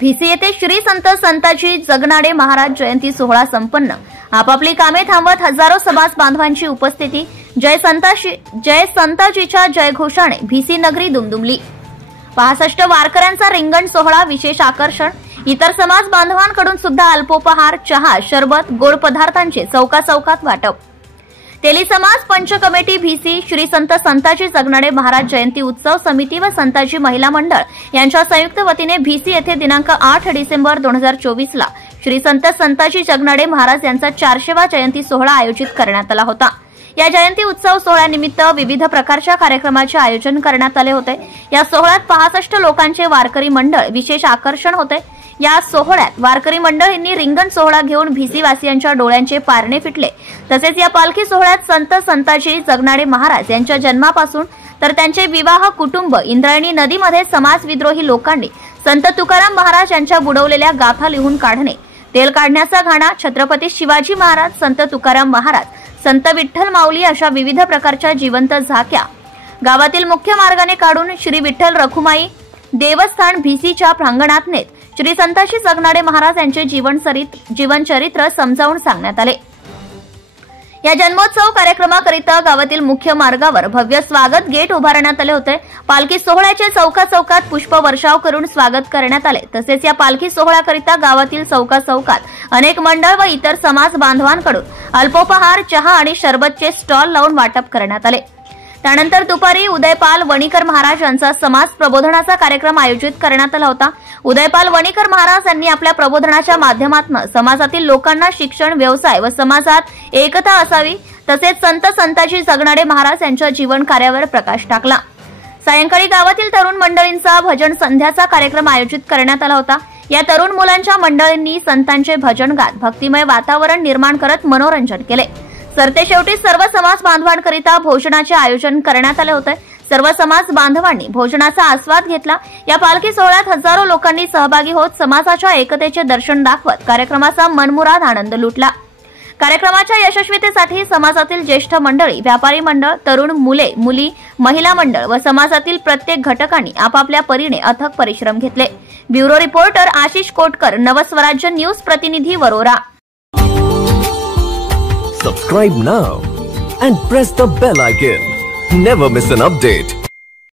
भिसी येथे श्री संत संताजी जगनाडे महाराज जयंती सोहळा संपन्न। आपापली कामे थांबवत हजारो समाज बांधवांची उपस्थिती। जय संताजीच्या जयघोषाने भिसी नगरी दुमदुमली। 65 वारकऱ्यांचा रिंगण सोहळा विशेष आकर्षण। इतर समाज बांधवांकडून सुद्धा अल्पोपहार, चहा, शरबत, गोड पदार्थांचे चौकाचौकात वाटप। तेली समाज पंच कमिटी भिसी, श्री संत संताजी जगनाडे महाराज जयंती उत्सव समिती व संताजी महिला मंडळ यांच्या संयुक्त वतीने भिसी येथे दिनांक 8 डिसेंबर 2024 ला श्री संत संताजी जगनाडे महाराज यांचा 400वा जयंती सोहळा आयोजित करण्यात आला होता। या जयंती उत्सव सोहळ्यानिमित्त विविध प्रकारच्या कार्यक्रमाचे आयोजन करण्यात आले होते। या सोहळ्यात 65 लोकांचे वारकरी मंडळ विशेष आकर्षण होते। या सोहळ्यात वारकरी मंडळींनी रिंगण सोहळा घेऊन भिसीवासियांच्या डोळ्यांचे पारणे फिटले। तसेच या पालखी सोहळ्यात संत संताजी जगनाडे महाराज यांच्या जन्मापासून तर त्यांचे विवाह कुटुंब इंद्रायणी नदीमध्ये समाजविद्रोही लोकांनी संत तुकाराम महाराज यांच्या बुडवलेल्या गाथा लिहून काढणे, तेल काढण्याचा घाणा, छत्रपती शिवाजी महाराज, संत तुकाराम महाराज, संत विठ्ठल माऊली अशा विविध प्रकारच्या जिवंत झाक्या गावातील मुख्य मार्गाने काढून श्री विठ्ठल रखुमाई देवस्थान भिसीच्या प्रांगणात नेत श्री संताजी जगनाडे महाराज यांचे जीवनचरित्र समजावून सांगण्यात आले। या जन्मोत्सव कार्यक्रमाकरिता गावातील मुख्य मार्गावर भव्य स्वागत गेट उभारण्यात आले होते। पालखी सोहळ्याचे चौकाचौकात पुष्पवर्षाव करून स्वागत करण्यात आले। तसेच या पालखी सोहळ्याकरिता गावातील चौकाचौकात अनेक मंडळ व इतर समाज बांधवांकडून अल्पोपहार, चहा आणि शरबतचे स्टॉल लावून वाटप करण्यात आले। त्यानंतर दुपारी उदयपाल वणीकर महाराज यांचा समाज प्रबोधनाचा कार्यक्रम आयोजित करण्यात आला होता। उदयपाल वणीकर महाराज यांनी आपल्या प्रबोधनाच्या माध्यमातून समाजातील लोकांना शिक्षण, व्यवसाय व समाजात एकता असावी तसेच संत संताजी जगनाडे महाराज यांच्या जीवन कार्यावर प्रकाश टाकला। सायंकाळी गावातील तरुण मंडळींचा भजन संध्याचा कार्यक्रम आयोजित करण्यात आला होता। या तरुण मुलांच्या मंडळींनी संतांचे भजन गात भक्तिमय वातावरण निर्माण करत मनोरंजन केले। सरतेशेवटी सर्व समाज बांधवांकरिता भोजनाचे आयोजन करण्यात आले होते। सर्व समाज बांधवांनी भोजनाचा आस्वाद घेतला। या पालखी सोहळ्यात हजारो लोकांनी सहभागी होत समाजाच्या एकतेचे दर्शन दाखवत कार्यक्रमाचा मनमुराद आनंद लुटला। कार्यक्रमाच्या यशस्वीतेसाठी समाजातील ज्येष्ठ मंडळी, व्यापारी मंडळ, तरुण मुले, मुली, महिला मंडळ व समाजातील प्रत्येक घटकांनी आपापल्या परीने अथक परिश्रम घेतले। Bureau reporter Ashish Kotkar, Navswarajya news प्रतिनिधी, Warora. Subscribe now and press the bell icon. Never miss an update.